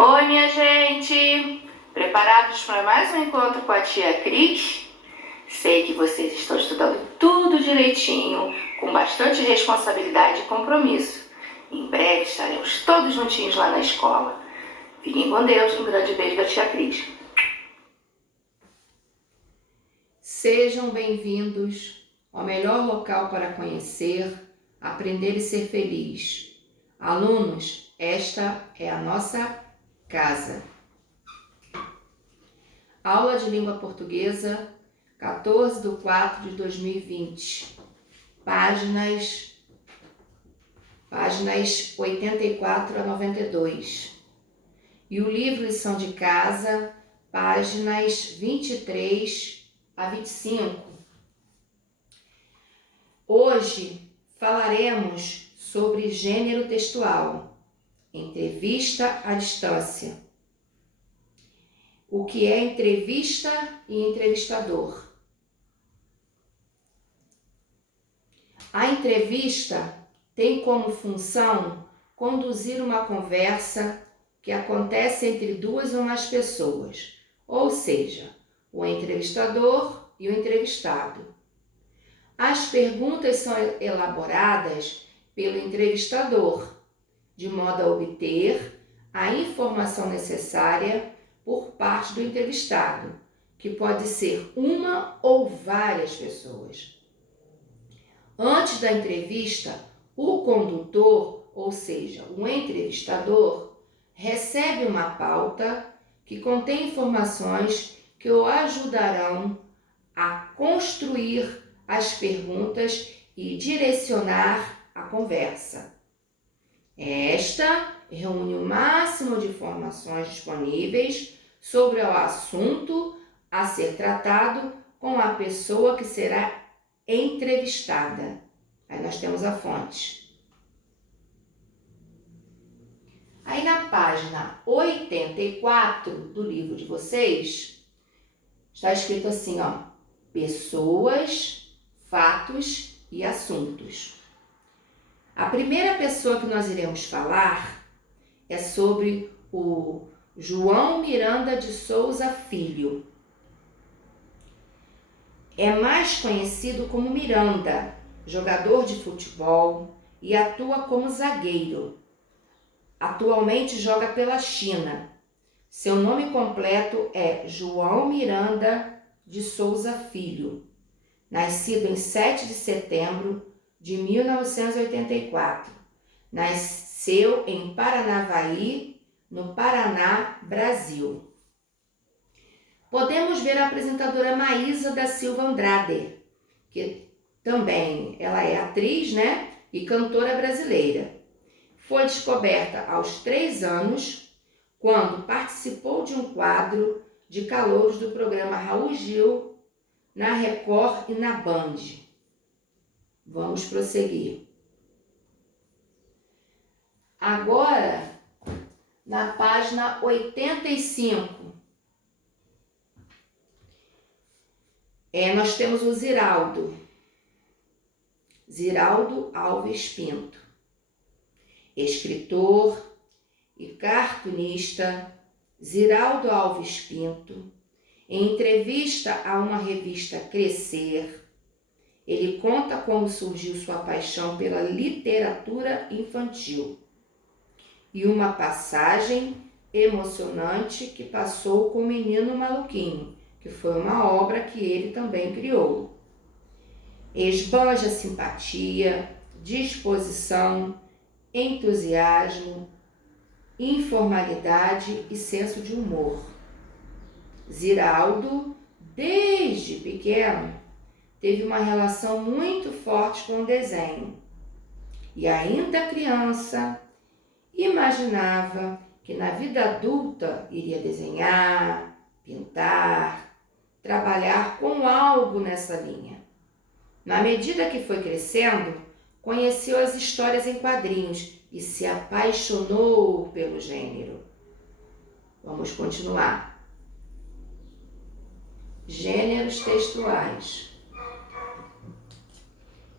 Oi, minha gente! Preparados para mais um encontro com a tia Cris? Sei que vocês estão estudando tudo direitinho, com bastante responsabilidade e compromisso. Em breve estaremos todos juntinhos lá na escola. Fiquem com Deus, um grande beijo da tia Cris. Sejam bem-vindos ao melhor local para conhecer, aprender e ser feliz. Alunos, esta é a nossa casa. Aula de Língua Portuguesa, 14/4/2020. Páginas 84 a 92. E o livro Lição de Casa, páginas 23 a 25. Hoje falaremos sobre gênero textual, entrevista à distância. O que é entrevista e entrevistador? A entrevista tem como função conduzir uma conversa que acontece entre duas ou mais pessoas, ou seja, o entrevistador e o entrevistado. As perguntas são elaboradas pelo entrevistador, de modo a obter a informação necessária por parte do entrevistado, que pode ser uma ou várias pessoas. Antes da entrevista, o condutor, ou seja, o entrevistador, recebe uma pauta que contém informações que o ajudarão a construir as perguntas e direcionar a conversa. Esta reúne o máximo de informações disponíveis sobre o assunto a ser tratado com a pessoa que será entrevistada. Aí nós temos a fonte. Aí na página 84 do livro de vocês, está escrito assim, ó: pessoas, fatos e assuntos. A primeira pessoa que nós iremos falar é sobre o João Miranda de Souza Filho. É mais conhecido como Miranda, jogador de futebol e atua como zagueiro. Atualmente joga pela China. Seu nome completo é João Miranda de Souza Filho, nascido em 7 de setembro de 1984. Nasceu em Paranavaí, no Paraná, Brasil. Podemos ver a apresentadora Maísa da Silva Andrade, que também ela é atriz, e cantora brasileira. Foi descoberta aos 3 anos, quando participou de um quadro de calouros do programa Raul Gil, na Record e na Band. Vamos prosseguir. Agora, na página 85, nós temos o Ziraldo Alves Pinto, escritor e cartunista. Ziraldo Alves Pinto, em entrevista a uma revista Crescer, ele conta como surgiu sua paixão pela literatura infantil e uma passagem emocionante que passou com o Menino Maluquinho, que foi uma obra que ele também criou. Esbanja simpatia, disposição, entusiasmo, informalidade e senso de humor. Ziraldo, desde pequeno, teve uma relação muito forte com o desenho e, ainda criança, imaginava que na vida adulta iria desenhar, pintar, trabalhar com algo nessa linha. Na medida que foi crescendo, conheceu as histórias em quadrinhos e se apaixonou pelo gênero. Vamos continuar. Gêneros textuais.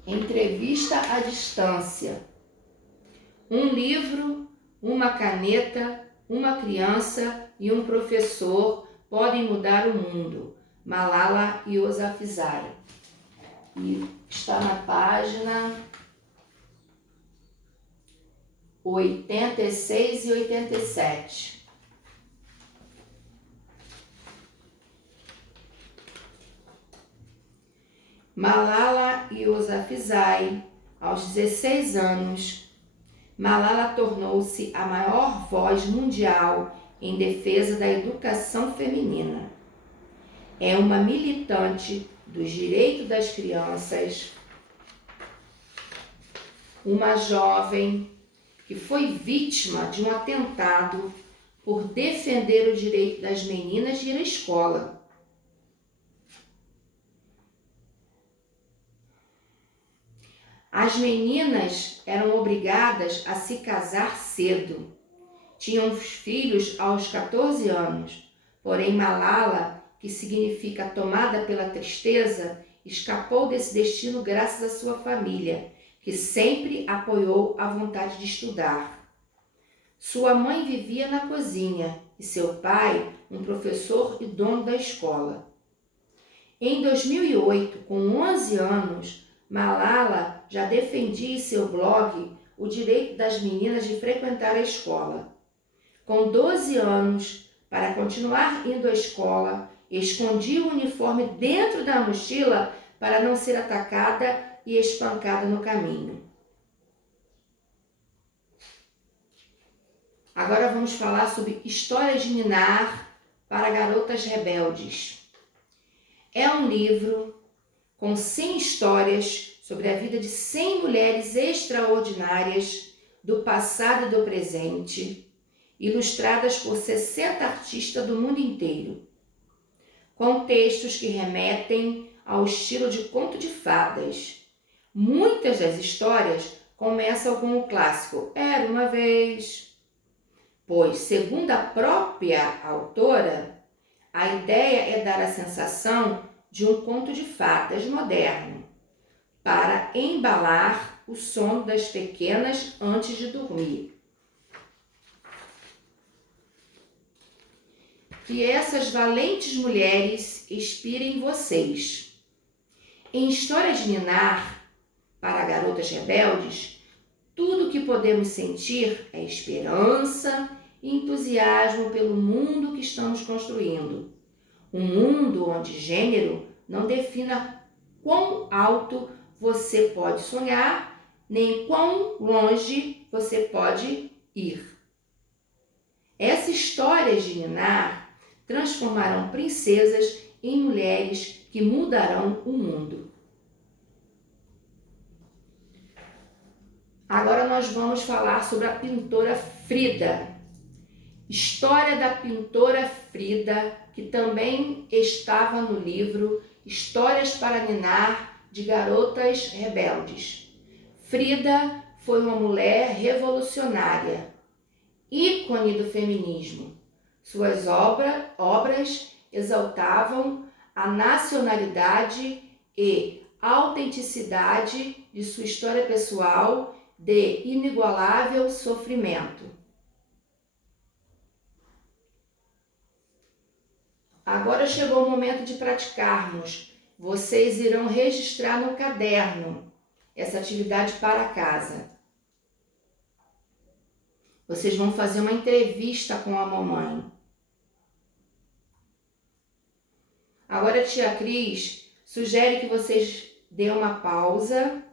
Entrevista à distância. Um livro, uma caneta uma criança e um professor podem mudar o mundo. Malala Yousafzai. E está na página 86 e 87. Malala Yousafzai, aos 16 anos, Malala tornou-se a maior voz mundial em defesa da educação feminina. É uma militante dos direitos das crianças, uma jovem que foi vítima de um atentado por defender o direito das meninas de ir à escola. As meninas eram obrigadas a se casar cedo. Tinham filhos aos 14 anos, porém Malala, que significa tomada pela tristeza, escapou desse destino graças à sua família, que sempre apoiou a vontade de estudar. Sua mãe vivia na cozinha e seu pai, um professor e dono da escola. Em 2008, com 11 anos, Malala já defendia em seu blog o direito das meninas de frequentar a escola. Com 12 anos, para continuar indo à escola, escondia o uniforme dentro da mochila para não ser atacada e espancada no caminho. Agora vamos falar sobre Histórias de Ninar para Garotas Rebeldes. É um livro com 100 histórias sobre a vida de 100 mulheres extraordinárias do passado e do presente, ilustradas por 60 artistas do mundo inteiro, com textos que remetem ao estilo de conto de fadas. Muitas das histórias começam com o clássico Era uma vez, pois, segundo a própria autora, a ideia é dar a sensação de um conto de fadas moderno, para embalar o sono das pequenas antes de dormir. Que essas valentes mulheres inspirem vocês. Em Histórias de Ninar para Garotas Rebeldes, tudo o que podemos sentir é esperança e entusiasmo pelo mundo que estamos construindo. Um mundo onde gênero não defina quão alto você pode sonhar, nem quão longe você pode ir. Essas histórias de Ninar transformarão princesas em mulheres que mudarão o mundo. Agora nós vamos falar sobre a pintora Frida. História da pintora Frida, que também estava no livro Histórias para Ninar de Garotas Rebeldes. Frida foi uma mulher revolucionária, ícone do feminismo. Suas obras exaltavam a nacionalidade e autenticidade de sua história pessoal de inigualável sofrimento. Agora chegou o momento de praticarmos. Vocês irão registrar no caderno essa atividade para casa. Vocês vão fazer uma entrevista com a mamãe. Agora a tia Cris sugere que vocês dêem uma pausa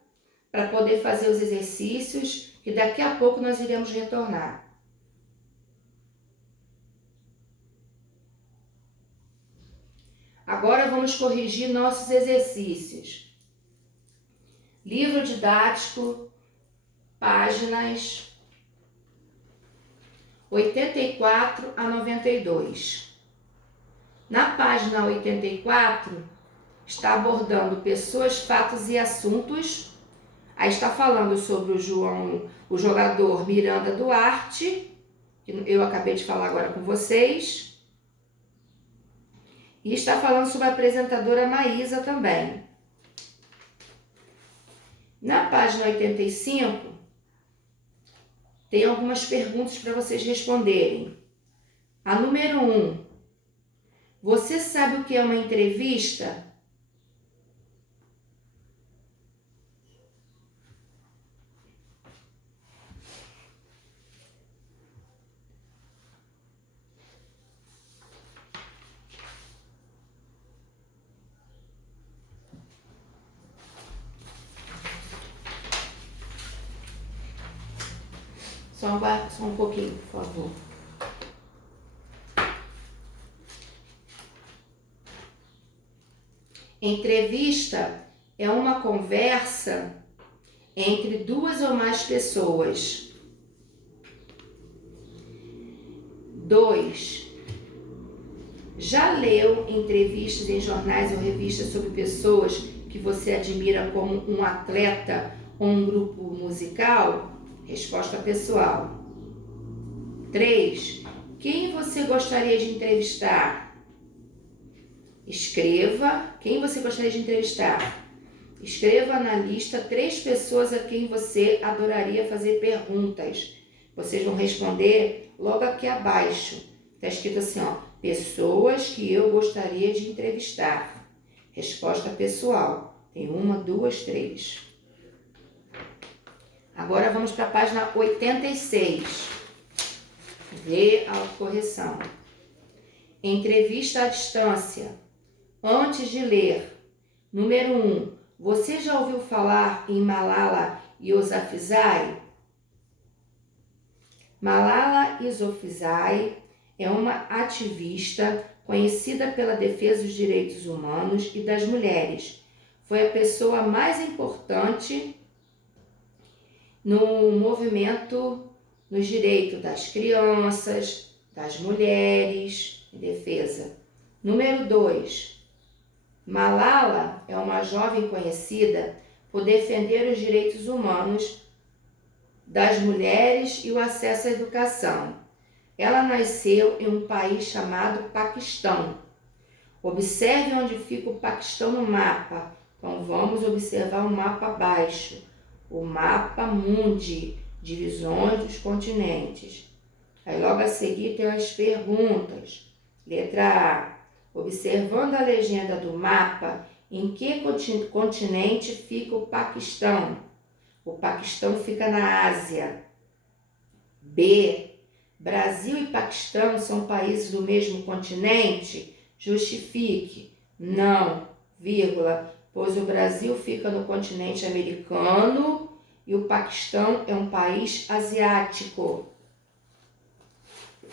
para poder fazer os exercícios, que daqui a pouco nós iremos retornar. Agora vamos corrigir nossos exercícios. Livro didático, páginas 84 a 92. Na página 84, está abordando pessoas, fatos e assuntos. Aí está falando sobre o jogador Miranda Duarte, que eu acabei de falar agora com vocês. E está falando sobre a apresentadora Maísa também. Na página 85, tem algumas perguntas para vocês responderem. A número 1. Você sabe o que é uma entrevista? Só um pouquinho, por favor. Entrevista é uma conversa entre duas ou mais pessoas. 2. Já leu entrevistas em jornais ou revistas sobre pessoas que você admira como um atleta ou um grupo musical? Resposta pessoal. 3. Quem você gostaria de entrevistar? Escreva quem você gostaria de entrevistar. Escreva na lista 3 pessoas a quem você adoraria fazer perguntas. Vocês vão responder logo aqui abaixo. Está escrito assim, ó, pessoas que eu gostaria de entrevistar. Resposta pessoal. Tem 1, 2, 3. Agora vamos para a página 86. Vê a correção. Entrevista à distância. Antes de ler. Número 1. Você já ouviu falar em Malala Yousafzai? Malala Yousafzai é uma ativista conhecida pela defesa dos direitos humanos e das mulheres. Foi a pessoa mais importante no movimento nos direitos das crianças, das mulheres, em defesa. Número 2. Malala é uma jovem conhecida por defender os direitos humanos das mulheres e o acesso à educação. Ela nasceu em um país chamado Paquistão. Observe onde fica o Paquistão no mapa. Então vamos observar o mapa abaixo. O mapa mundi, divisões dos continentes. Aí logo a seguir tem as perguntas. Letra A. Observando a legenda do mapa, em que continente fica o Paquistão? O Paquistão fica na Ásia. B. Brasil e Paquistão são países do mesmo continente? Justifique. Não, vírgula, pois o Brasil fica no continente americano e o Paquistão é um país asiático.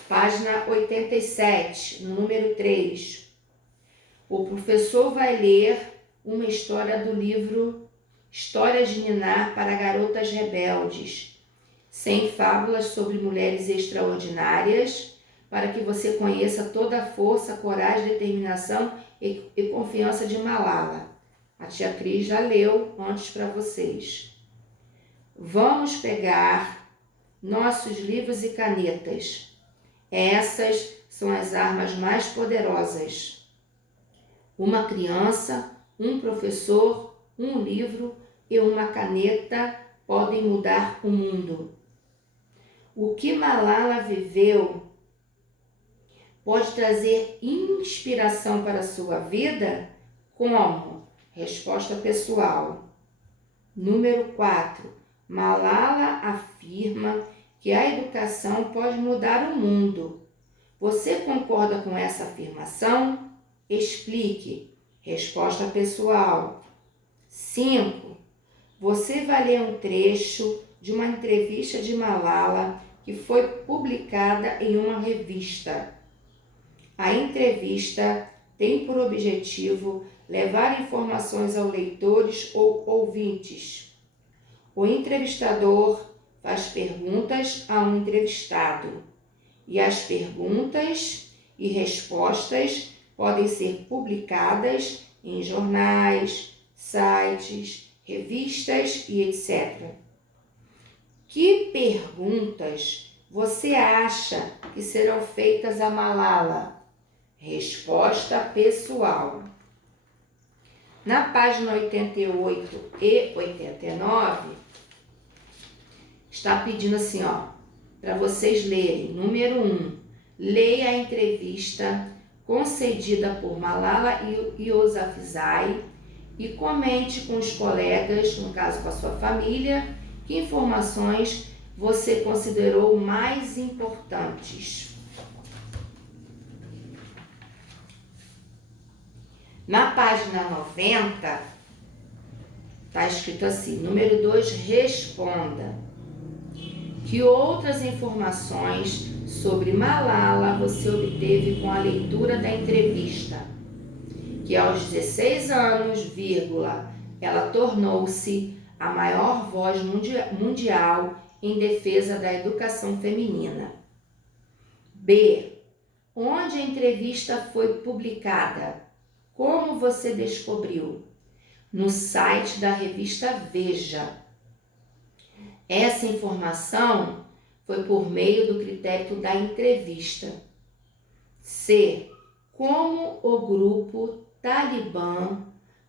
Página 87, no número 3. O professor vai ler uma história do livro História de Ninar para Garotas Rebeldes, 100 fábulas sobre mulheres extraordinárias, para que você conheça toda a força, coragem, determinação e confiança de Malala. A tia Cris já leu antes para vocês. Vamos pegar nossos livros e canetas. Essas são as armas mais poderosas. Uma criança, um professor, um livro e uma caneta podem mudar o mundo. O que Malala viveu pode trazer inspiração para a sua vida? Como? Resposta pessoal. Número 4. Malala afirma que a educação pode mudar o mundo. Você concorda com essa afirmação? Explique. Resposta pessoal. 5. Você vai ler um trecho de uma entrevista de Malala que foi publicada em uma revista. A entrevista tem por objetivo levar informações aos leitores ou ouvintes. O entrevistador faz perguntas a um entrevistado e as perguntas e respostas podem ser publicadas em jornais, sites, revistas e etc. Que perguntas você acha que serão feitas a Malala? Resposta pessoal. Na página 88 e 89, está pedindo assim, ó, para vocês lerem. Número 1. leia a entrevista concedida por Malala Yousafzai e comente com os colegas, no caso com a sua família, que informações você considerou mais importantes. Na página 90, está escrito assim, número 2, responda. Que outras informações sobre Malala você obteve com a leitura da entrevista? Que aos 16 anos, ela tornou-se a maior voz mundial em defesa da educação feminina. B. Onde a entrevista foi publicada? Como você descobriu? No site da revista Veja. Essa informação foi por meio do critério da entrevista. C. Como o grupo Talibã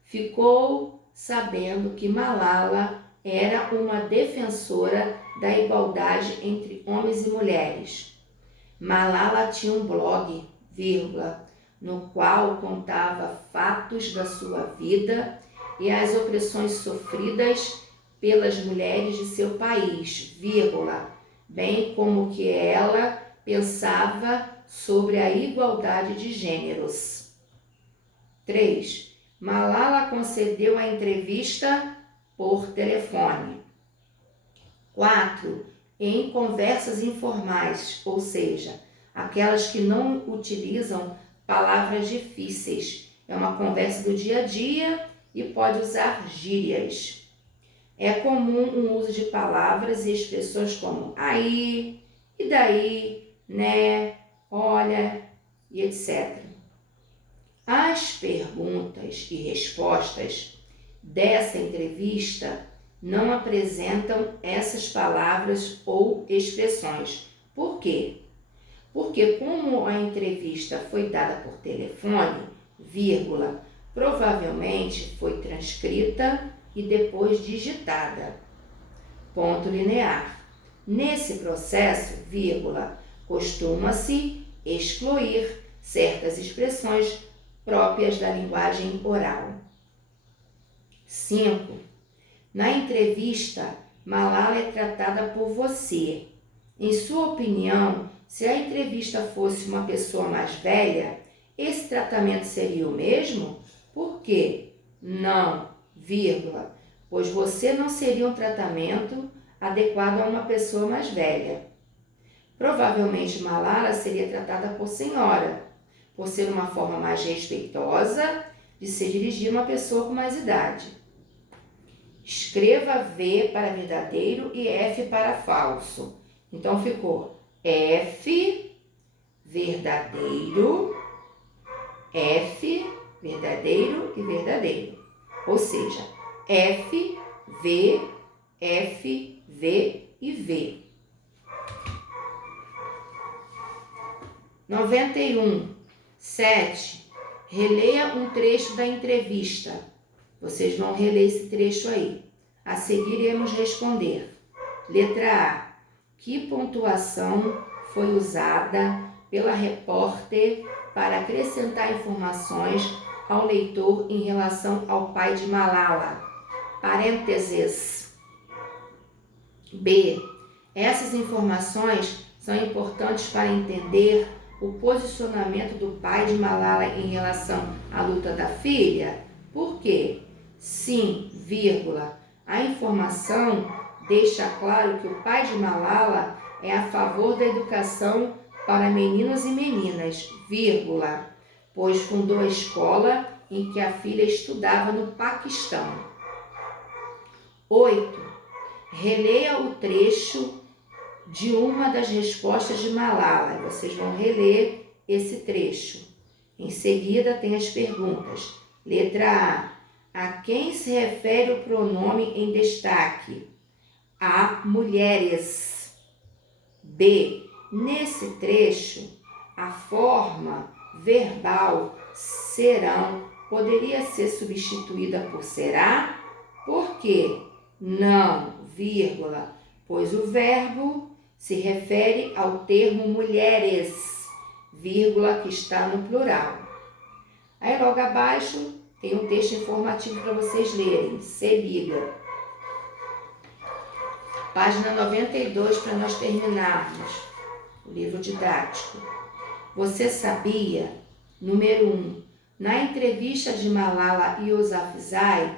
ficou sabendo que Malala era uma defensora da igualdade entre homens e mulheres? Malala tinha um blog, no qual contava fatos da sua vida e as opressões sofridas pelas mulheres de seu país, bem como o que ela pensava sobre a igualdade de gêneros. 3. Malala concedeu a entrevista por telefone. 4. Em conversas informais, ou seja, aquelas que não utilizam palavras difíceis. É uma conversa do dia a dia e pode usar gírias. É comum o uso de palavras e expressões como aí, e daí, né, olha e etc. As perguntas e respostas dessa entrevista não apresentam essas palavras ou expressões. Por quê? Porque como a entrevista foi dada por telefone, provavelmente foi transcrita e depois digitada. Ponto linear. Nesse processo, costuma-se excluir certas expressões próprias da linguagem oral. 5. Na entrevista, Malala é tratada por você. Em sua opinião, se a entrevista fosse uma pessoa mais velha, esse tratamento seria o mesmo? Por quê? Não, pois você não seria um tratamento adequado a uma pessoa mais velha. Provavelmente Malala seria tratada por senhora, por ser uma forma mais respeitosa de se dirigir a uma pessoa com mais idade. Escreva V para verdadeiro e F para falso. Então ficou F, verdadeiro, F, verdadeiro e verdadeiro. Ou seja, F, V e V. 91. 7. Releia um trecho da entrevista. Vocês vão reler esse trecho aí. A seguir iremos responder. Letra A. Que pontuação foi usada pela repórter para acrescentar informações ao leitor em relação ao pai de Malala? Parênteses. B. Essas informações são importantes para entender o posicionamento do pai de Malala em relação à luta da filha? Por quê? Sim, a informação deixa claro que o pai de Malala é a favor da educação para meninos e meninas, pois fundou a escola em que a filha estudava no Paquistão. 8. Releia o trecho de uma das respostas de Malala. Vocês vão reler esse trecho. Em seguida, tem as perguntas. Letra A. A quem se refere o pronome em destaque? A mulheres. B. Nesse trecho, a forma verbal serão poderia ser substituída por será? Por quê? Não, pois o verbo se refere ao termo mulheres vírgula, que está no plural. Aí logo abaixo tem um texto informativo para vocês lerem. Se liga. Página 92 para nós terminarmos o livro didático. Você sabia? Número 1. Na entrevista de Malala Yousafzai,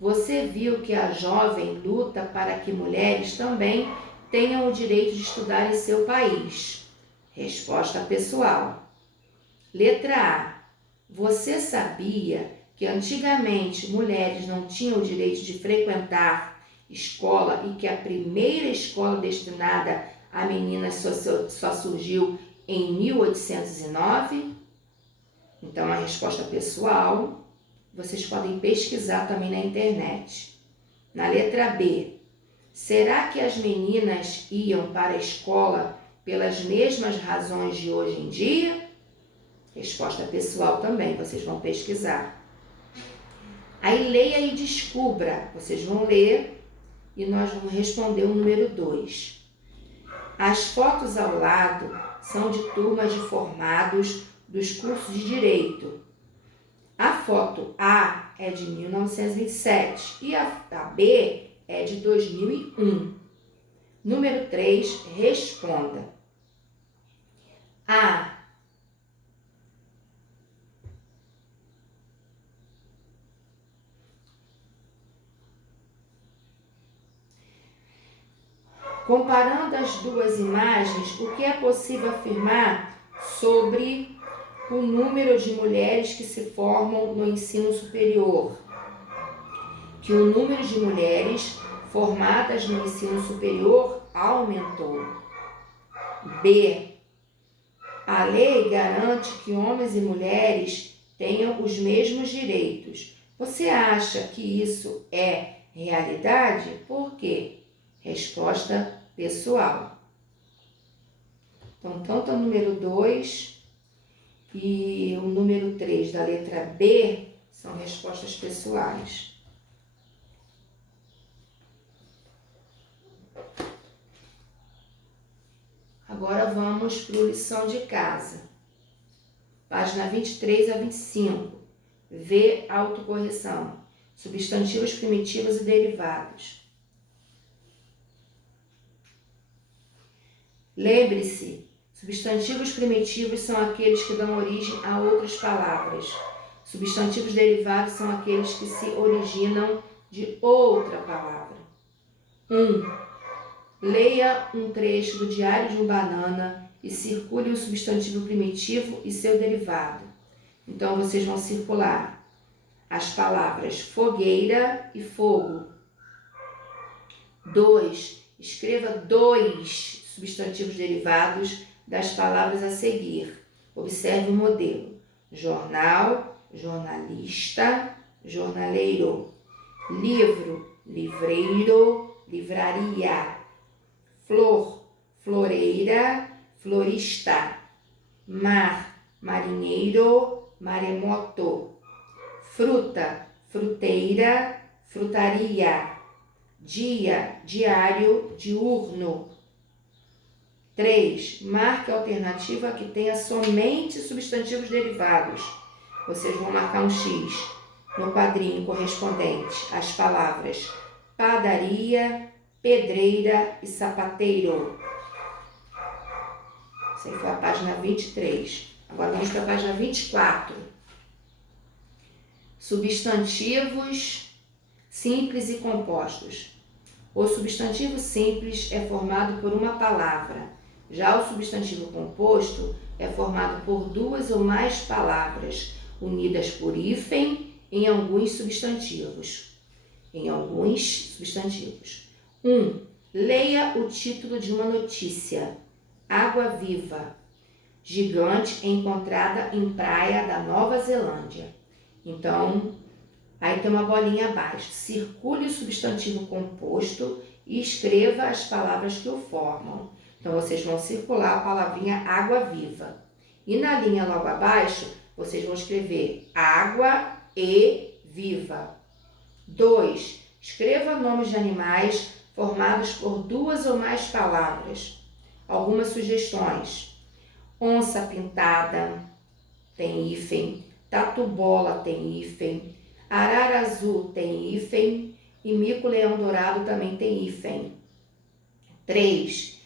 você viu que a jovem luta para que mulheres também tenham o direito de estudar em seu país. Resposta pessoal. Letra A. Você sabia que antigamente mulheres não tinham o direito de frequentar escola e que a primeira escola destinada a meninas só surgiu em 1809? Então, a resposta pessoal, vocês podem pesquisar também na internet. Na letra B, será que as meninas iam para a escola pelas mesmas razões de hoje em dia? Resposta pessoal também, vocês vão pesquisar. Aí leia e descubra. Vocês vão ler e nós vamos responder o número 2. As fotos ao lado são de turmas de formados dos cursos de Direito. A foto A é de 1927 e a B é de 2001. Número 3, responda. A. Comparando as duas imagens, o que é possível afirmar sobre o número de mulheres que se formam no ensino superior? Que o número de mulheres formadas no ensino superior aumentou. B. A lei garante que homens e mulheres tenham os mesmos direitos. Você acha que isso é realidade? Por quê? Resposta pessoal. Então, tanto o número 2 e o número 3 da letra B são respostas pessoais. Agora vamos para o lição de casa. Página 23 a 25. V, autocorreção. Substantivos primitivos e derivados. Lembre-se, substantivos primitivos são aqueles que dão origem a outras palavras. Substantivos derivados são aqueles que se originam de outra palavra. 1. Leia um trecho do Diário de um Banana e circule o substantivo primitivo e seu derivado. Então, vocês vão circular as palavras fogueira e fogo. 2. Escreva 2 substantivos derivados das palavras a seguir. Observe o modelo. Jornal, jornalista, jornaleiro. Livro, livreiro, livraria. Flor, floreira, florista. Mar, marinheiro, maremoto. Fruta, fruteira, frutaria. Dia, diário, diurno. 3. Marque a alternativa que tenha somente substantivos derivados. Vocês vão marcar um X no quadrinho correspondente às palavras padaria, pedreira e sapateiro. Essa aí foi a página 23. Agora vamos para a página 24. Substantivos simples e compostos. O substantivo simples é formado por uma palavra. Já o substantivo composto é formado por 2 ou mais palavras, unidas por hífen em alguns substantivos. 1. Leia o título de uma notícia. Água viva. Gigante encontrada em praia da Nova Zelândia. Então, aí tem uma bolinha abaixo. Circule o substantivo composto e escreva as palavras que o formam. Então, vocês vão circular a palavrinha água viva. E na linha logo abaixo, vocês vão escrever água e viva. 2. Escreva nomes de animais formados por 2 ou mais palavras. Algumas sugestões. onça pintada tem hífen, tatu-bola tem hífen, arara azul tem hífen e mico-leão dourado também tem hífen. 3.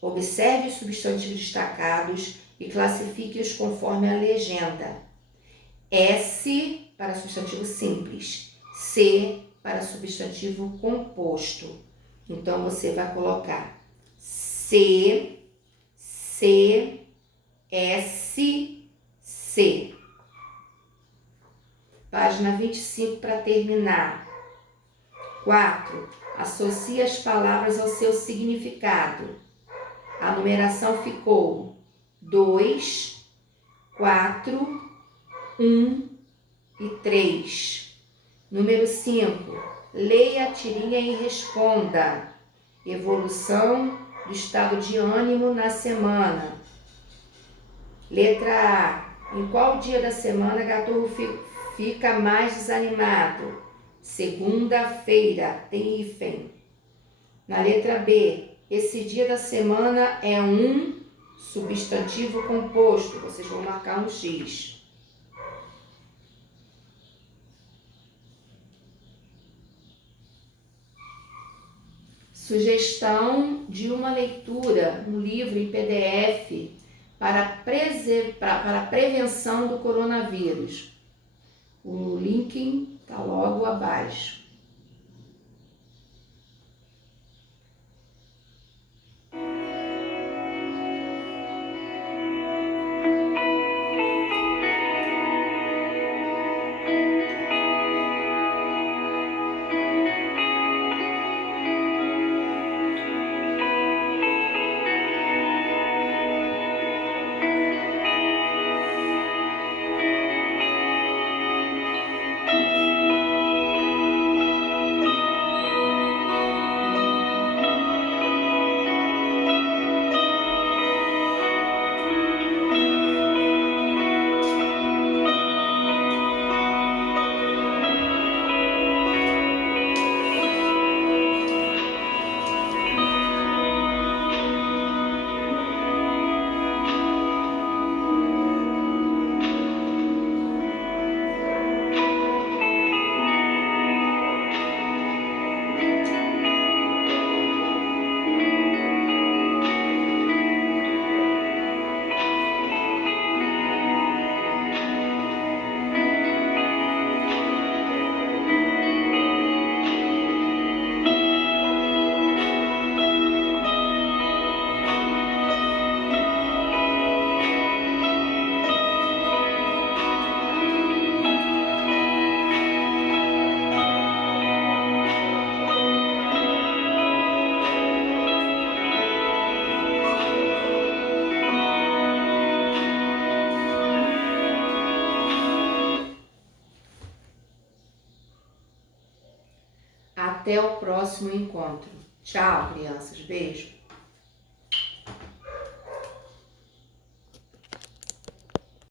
Observe os substantivos destacados e classifique-os conforme a legenda. S para substantivo simples, C para substantivo composto. Então, você vai colocar C, C, S, C. Página 25 para terminar. 4. Associe as palavras ao seu significado. A numeração ficou 2, 4, 1 e 3. Número 5. Leia a tirinha e responda. Evolução do estado de ânimo na semana. Letra A. Em qual dia da semana Gaturro fica mais desanimado? Segunda-feira, tem hífen. Na letra B. Esse dia da semana é um substantivo composto. Vocês vão marcar um X. Sugestão de uma leitura, um livro em PDF para a prevenção do coronavírus. O link está logo abaixo. Até o próximo encontro. Tchau, crianças. Beijo.